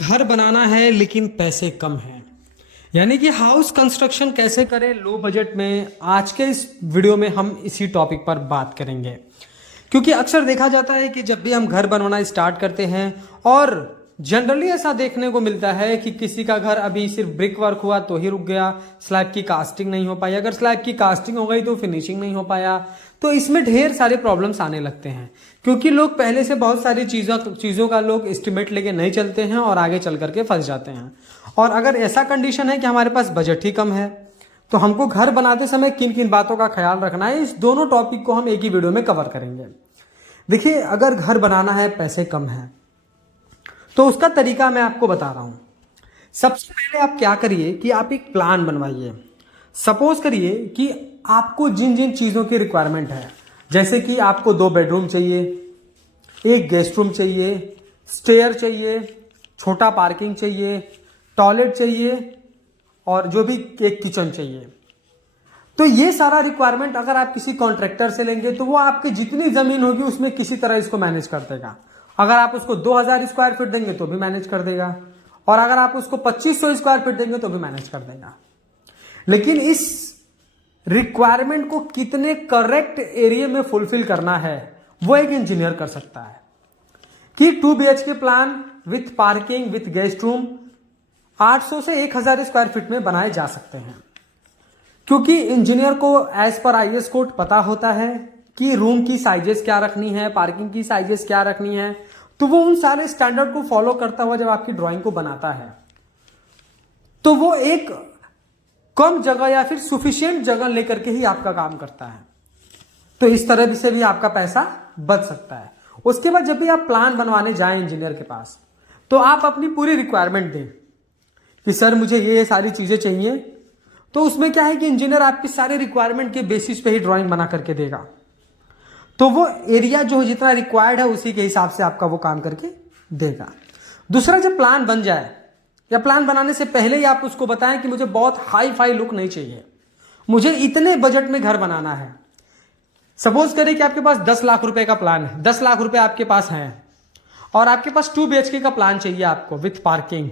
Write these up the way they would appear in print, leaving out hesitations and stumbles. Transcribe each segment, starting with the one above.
घर बनाना है लेकिन पैसे कम हैं, यानी कि हाउस कंस्ट्रक्शन कैसे करें लो बजट में। आज के इस वीडियो में हम इसी टॉपिक पर बात करेंगे, क्योंकि अक्सर देखा जाता है कि जब भी हम घर बनवाना स्टार्ट करते हैं और जनरली ऐसा देखने को मिलता है कि किसी का घर अभी सिर्फ ब्रिक वर्क हुआ तो ही रुक गया, स्लैब की कास्टिंग नहीं हो पाई, अगर स्लैब की कास्टिंग हो गई तो फिनिशिंग नहीं हो पाया। तो इसमें ढेर सारे प्रॉब्लम्स आने लगते हैं, क्योंकि लोग पहले से बहुत सारी चीज़ों का लोग एस्टिमेट लेके नहीं चलते हैं और आगे चल करके फंस जाते हैं। और अगर ऐसा कंडीशन है कि हमारे पास बजट ही कम है, तो हमको घर बनाते समय किन किन बातों का ख्याल रखना है, इस दोनों टॉपिक को हम एक ही वीडियो में कवर करेंगे। देखिए, अगर घर बनाना है, पैसे कम है, तो उसका तरीका मैं आपको बता रहा हूं। सबसे पहले आप क्या करिए कि आप एक प्लान बनवाइए। सपोज करिए कि आपको जिन जिन चीज़ों की रिक्वायरमेंट है, जैसे कि आपको 2 बेडरूम चाहिए, एक गेस्ट रूम चाहिए, स्टेयर चाहिए, छोटा पार्किंग चाहिए, टॉयलेट चाहिए और जो भी एक किचन चाहिए। तो ये सारा रिक्वायरमेंट अगर आप किसी कॉन्ट्रैक्टर से लेंगे तो वो आपकी जितनी जमीन होगी उसमें किसी तरह इसको मैनेज कर देगा। अगर आप उसको 2000 स्क्वायर फीट देंगे तो भी मैनेज कर देगा, और अगर आप उसको 2500 स्क्वायर फीट देंगे तो भी मैनेज कर देगा। लेकिन इस रिक्वायरमेंट को कितने करेक्ट एरिया में फुलफिल करना है वो एक इंजीनियर कर सकता है। कि 2 BHK plan with parking with guest room 800 से 1000 स्क्वायर फीट में बनाए जा सकते हैं, क्योंकि इंजीनियर को एज पर IS कोड पता होता है कि रूम की साइजेस क्या रखनी है, पार्किंग की साइजेस क्या रखनी है। तो वो उन सारे स्टैंडर्ड को फॉलो करता हुआ जब आपकी ड्राइंग को बनाता है तो वो एक कम जगह या फिर सुफिशियंट जगह लेकर के ही आपका काम करता है। तो इस तरह से भी आपका पैसा बच सकता है। उसके बाद जब भी आप प्लान बनवाने जाएं इंजीनियर के पास, तो आप अपनी पूरी रिक्वायरमेंट दें कि सर मुझे ये सारी चीजें चाहिए। तो उसमें क्या है कि इंजीनियर आपकी सारे रिक्वायरमेंट के बेसिस पे ही ड्राइंग बना करके देगा। तो वो एरिया जो जितना रिक्वायर्ड है उसी के हिसाब से आपका वो काम करके देगा। दूसरा, जब प्लान बन जाए या प्लान बनाने से पहले ही आप उसको बताएं कि मुझे बहुत हाई फाई लुक नहीं चाहिए, मुझे इतने बजट में घर बनाना है। सपोज करें कि आपके पास 10 लाख रुपए का प्लान है, 10 लाख रुपए आपके पास हैं और आपके पास 2 BHK का प्लान चाहिए आपको विथ पार्किंग।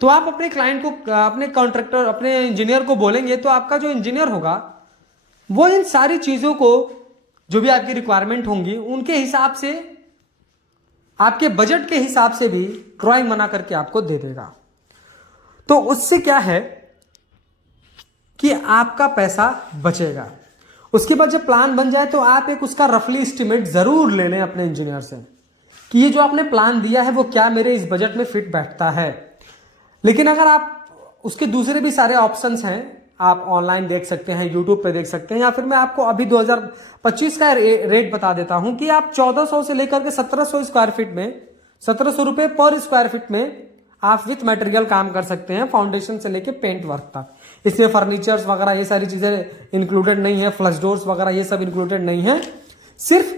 तो आप अपने क्लाइंट को, अपने कॉन्ट्रैक्टर, अपने इंजीनियर को बोलेंगे तो आपका जो इंजीनियर होगा वो इन सारी चीजों को, जो भी आपकी रिक्वायरमेंट होंगी उनके हिसाब से, आपके बजट के हिसाब से भी ड्राइंग बना करके आपको दे देगा। तो उससे क्या है कि आपका पैसा बचेगा। उसके बाद जब प्लान बन जाए तो आप एक उसका रफली एस्टिमेट जरूर ले लें अपने इंजीनियर से कि ये जो आपने प्लान दिया है वो क्या मेरे इस बजट में फिट बैठता है। लेकिन अगर आप उसके दूसरे भी सारे ऑप्शंस हैं, आप ऑनलाइन देख सकते हैं, यूट्यूब पे देख सकते हैं, या फिर मैं आपको अभी 2025 का रेट बता देता हूं कि आप 1400 से लेकर के 1700 स्क्वायर फीट में, 1700 रुपए पर स्क्वायर फीट में आप विथ मटेरियल काम कर सकते हैं, फाउंडेशन से लेके पेंट वर्क तक। इसमें फर्नीचर्स वगैरह ये सारी चीजें इंक्लूडेड नहीं है, फ्लश डोर्स वगैरह ये सब इंक्लूडेड नहीं है। सिर्फ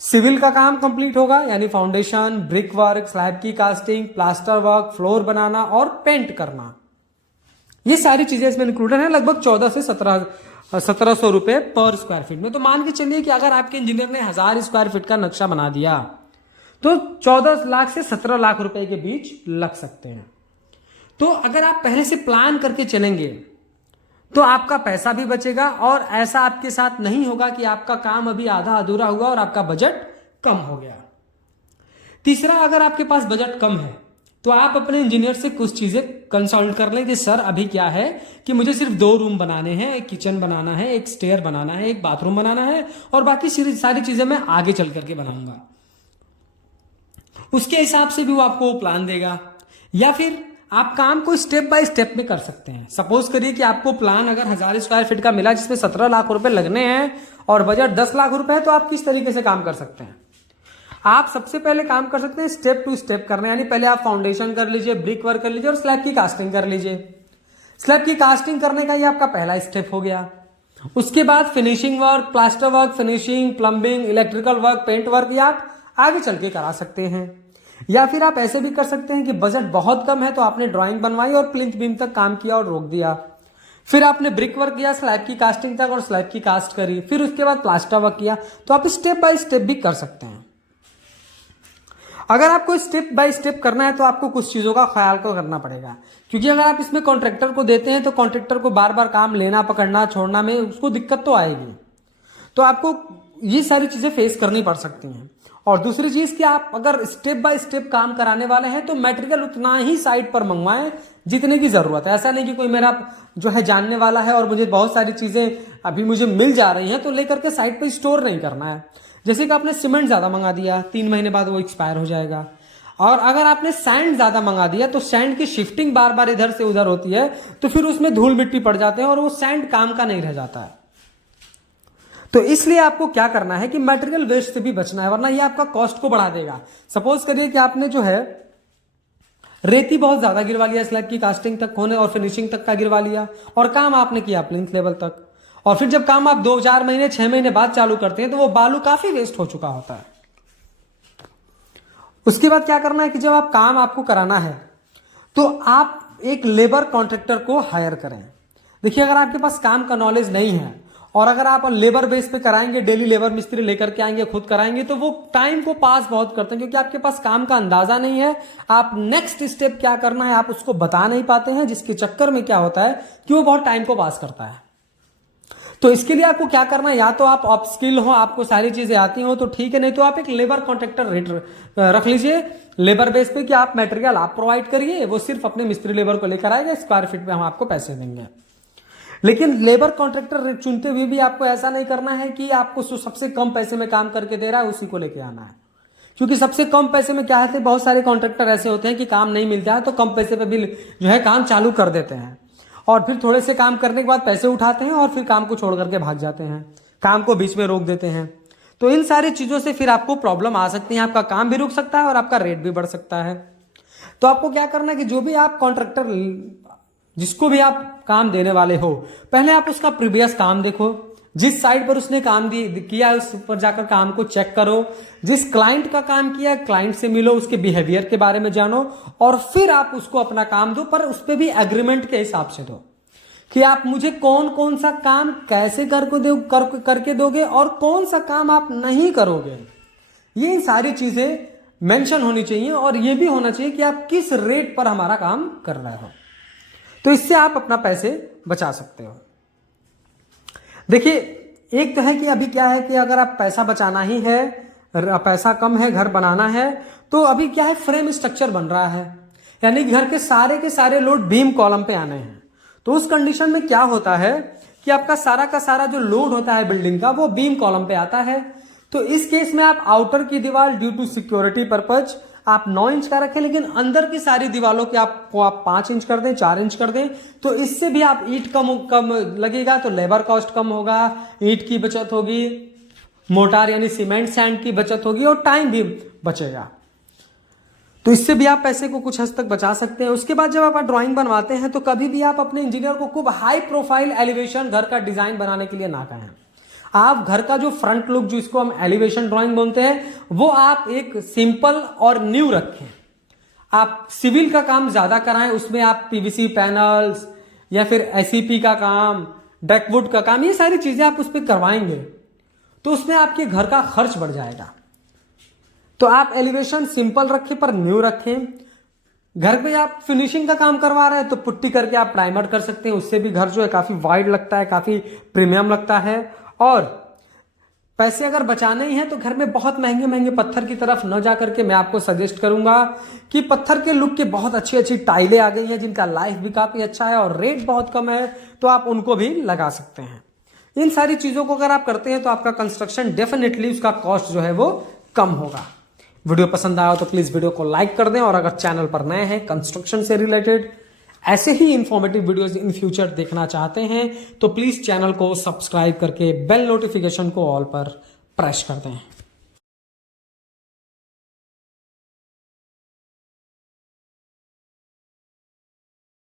सिविल का काम कंप्लीट होगा, यानी फाउंडेशन, ब्रिक वर्क, स्लैब की कास्टिंग, प्लास्टर वर्क, फ्लोर बनाना और पेंट करना, ये सारी चीजें इसमें इंक्लूडेड है। लगभग 14 से 1700 रुपए पर स्क्वायर फीट में। तो मान के चलिए कि अगर आपके इंजीनियर ने 1000 स्क्वायर फीट का नक्शा बना दिया तो 14 लाख से 17 लाख रुपए के बीच लग सकते हैं। तो अगर आप पहले से प्लान करके चलेंगे तो आपका पैसा भी बचेगा, और ऐसा आपके साथ नहीं होगा कि आपका काम अभी आधा अधूरा हुआ और आपका बजट कम हो गया। तीसरा, अगर आपके पास बजट कम है तो आप अपने इंजीनियर से कुछ चीजें कंसल्ट कर लें कि सर अभी क्या है कि मुझे सिर्फ 2 रूम बनाने हैं, एक किचन बनाना है, एक स्टेयर बनाना है, एक बाथरूम बनाना है, और बाकी सारी चीजें मैं आगे चल करके बनाऊंगा। उसके हिसाब से भी वो आपको प्लान देगा। या फिर आप काम को स्टेप बाय स्टेप में कर सकते हैं। सपोज करिए कि आपको प्लान अगर 1000 स्क्वायर फीट का मिला जिसमें 17 लाख रुपए लगने हैं और बजट 10 लाख रुपए है, तो आप किस तरीके से काम कर सकते हैं। आप सबसे पहले काम कर सकते हैं स्टेप टू स्टेप करना, यानी पहले आप फाउंडेशन कर लीजिए, ब्रिक वर्क कर लीजिए और स्लैब की कास्टिंग कर लीजिए। स्लैब की कास्टिंग करने का ये आपका पहला स्टेप हो गया। उसके बाद finishing work, plaster work, finishing, plumbing, electrical work, paint work, ये आप आगे चल के करा सकते हैं। या फिर आप ऐसे भी कर सकते हैं कि बजट बहुत कम है तो आपने ड्राइंग बनवाई और प्लिंथ बीम तक काम किया और रोक दिया, फिर आपने ब्रिक वर्क किया स्लैब की कास्टिंग तक और स्लैब की कास्ट करी, फिर उसके बाद प्लास्टर वर्क किया। तो आप स्टेप बाय स्टेप भी कर सकते हैं। अगर आपको स्टेप बाय स्टेप करना है तो आपको कुछ चीजों का ख्याल को करना पड़ेगा, क्योंकि अगर आप इसमें कॉन्ट्रैक्टर को देते हैं तो कॉन्ट्रैक्टर को बार बार काम लेना पकड़ना छोड़ना में उसको दिक्कत तो आएगी। तो आपको ये सारी चीजें फेस करनी पड़ सकती हैं। और दूसरी चीज कि आप अगर स्टेप बाय स्टेप काम कराने वाले हैं तो मटेरियल उतना ही साइट पर मंगवाएं जितने की जरूरत है। ऐसा नहीं कि कोई मेरा जो है जानने वाला है और मुझे बहुत सारी चीजें अभी मुझे मिल जा रही हैं तो लेकर के साइट पर स्टोर नहीं करना है। जैसे कि आपने सीमेंट ज्यादा मंगा दिया, 3 महीने बाद वो एक्सपायर हो जाएगा। और अगर आपने सैंड ज्यादा मंगा दिया तो सैंड की शिफ्टिंग बार बार इधर से उधर होती है तो फिर उसमें धूल मिट्टी पड़ जाते हैं और वो सैंड काम का नहीं रह जाता है। तो इसलिए आपको क्या करना है कि मटेरियल वेस्ट से भी बचना है, वरना ये आपका कॉस्ट को बढ़ा देगा। सपोज करिए कि आपने जो है रेती बहुत ज्यादा गिरवा लिया, स्लैब की कास्टिंग तक होने और फिनिशिंग तक का गिरवा लिया और काम आपने किया प्लिंथ लेवल तक, और फिर जब काम आप 2-4 महीने 6 महीने बाद चालू करते हैं तो वो बालू काफी वेस्ट हो चुका होता है। उसके बाद क्या करना है कि जब आप काम आपको कराना है तो आप एक लेबर कॉन्ट्रैक्टर को हायर करें। देखिए, अगर आपके पास काम का नॉलेज नहीं है और अगर आप लेबर बेस पे कराएंगे, डेली लेबर मिस्त्री लेकर के आएंगे, खुद कराएंगे, तो वो टाइम को पास बहुत करते हैं, क्योंकि आपके पास काम का अंदाजा नहीं है। आप नेक्स्ट स्टेप क्या करना है आप उसको बता नहीं पाते हैं, जिसके चक्कर में क्या होता है कि वो बहुत टाइम को पास करता है। तो इसके लिए आपको क्या करना है, या तो आप अपस्किल हो, आपको सारी चीजें आती हो तो ठीक है, नहीं तो आप एक लेबर कॉन्ट्रैक्टर रेट रख लीजिए लेबर बेस पे कि आप मटेरियल आप प्रोवाइड करिए, वो सिर्फ अपने मिस्त्री लेबर को लेकर आएगा, स्क्वायर फीट पे हम आपको पैसे देंगे। लेकिन लेबर कॉन्ट्रैक्टर चुनते हुए भी आपको ऐसा नहीं करना है कि आपको सबसे कम पैसे में काम करके दे रहा है उसी को लेके आना है, क्योंकि सबसे कम पैसे में क्या है, बहुत सारे कॉन्ट्रैक्टर ऐसे होते हैं कि काम नहीं मिलता है तो कम पैसे पे भी जो है काम चालू कर देते हैं और फिर थोड़े से काम करने के बाद पैसे उठाते हैं और फिर काम को छोड़ करके भाग जाते हैं, काम को बीच में रोक देते हैं। तो इन सारी चीजों से फिर आपको प्रॉब्लम आ सकती है, आपका काम भी रुक सकता है और आपका रेट भी बढ़ सकता है। तो आपको क्या करना है कि जो भी आप कॉन्ट्रैक्टर जिसको भी आप काम देने वाले हो, पहले आप उसका प्रीवियस काम देखो, जिस साइट पर उसने काम किया है उस पर जाकर काम को चेक करो, जिस क्लाइंट का काम किया है क्लाइंट से मिलो, उसके बिहेवियर के बारे में जानो और फिर आप उसको अपना काम दो, पर उस पर भी एग्रीमेंट के हिसाब से दो कि आप मुझे कौन कौन सा काम कैसे करके दोगे और कौन सा काम आप नहीं करोगे। ये सारी चीजें मेंशन होनी चाहिए और ये भी होना चाहिए कि आप किस रेट पर हमारा काम कर रहे हो, तो इससे आप अपना पैसे बचा सकते हो। देखिए, एक तो है कि अभी क्या है कि अगर आप पैसा बचाना ही है, पैसा कम है, घर बनाना है, तो अभी क्या है फ्रेम स्ट्रक्चर बन रहा है, यानी घर के सारे लोड बीम कॉलम पे आने हैं। तो उस कंडीशन में क्या होता है कि आपका सारा का सारा जो लोड होता है बिल्डिंग का वो बीम कॉलम पे आता है। तो इस केस में आप आउटर की दीवार ड्यू टू सिक्योरिटी पर्पज आप 9 इंच का रखें, लेकिन अंदर की सारी दीवारों के आप 5 इंच कर दें, 4 इंच कर दें, तो इससे भी आप ईंट कम लगेगा, तो लेबर कॉस्ट कम होगा, ईंट की बचत होगी, मोटार यानी सीमेंट सैंड की बचत होगी और टाइम भी बचेगा। तो इससे भी आप पैसे को कुछ हद तक बचा सकते हैं। उसके बाद जब आप ड्राइंग बनवाते हैं तो कभी भी आप अपने इंजीनियर को खूब हाई प्रोफाइल एलिवेशन घर का डिजाइन बनाने के लिए ना कहें। आप घर का जो फ्रंट लुक जिसको हम एलिवेशन ड्राइंग बोलते हैं वो आप एक सिंपल और न्यू रखें। आप सिविल का काम ज्यादा कराएं, उसमें आप पीवीसी पैनल्स या फिर एसईपी का काम, डेकवुड का काम, ये सारी चीजें आप उस पर करवाएंगे तो उसमें आपके घर का खर्च बढ़ जाएगा। तो आप एलिवेशन सिंपल रखें पर न्यू रखें। घर पे आप फिनिशिंग का काम करवा रहे हैं तो पुट्टी करके आप प्राइमर कर सकते हैं, उससे भी घर जो है काफी वाइड लगता है, काफी प्रीमियम लगता है। और पैसे अगर बचाने ही हैं तो घर में बहुत महंगे महंगे पत्थर की तरफ न जा करके मैं आपको सजेस्ट करूंगा कि पत्थर के लुक के बहुत अच्छी अच्छी टाइलें आ गई हैं जिनका लाइफ भी काफी अच्छा है और रेट बहुत कम है, तो आप उनको भी लगा सकते हैं। इन सारी चीजों को अगर आप करते हैं तो आपका कंस्ट्रक्शन डेफिनेटली उसका कॉस्ट जो है वो कम होगा। वीडियो पसंद आया तो प्लीज वीडियो को लाइक कर दें और अगर चैनल पर नए हैं कंस्ट्रक्शन से रिलेटेड ऐसे ही इंफॉर्मेटिव वीडियोस इन फ्यूचर देखना चाहते हैं तो प्लीज चैनल को सब्सक्राइब करके बेल नोटिफिकेशन को ऑल पर प्रेस कर दें।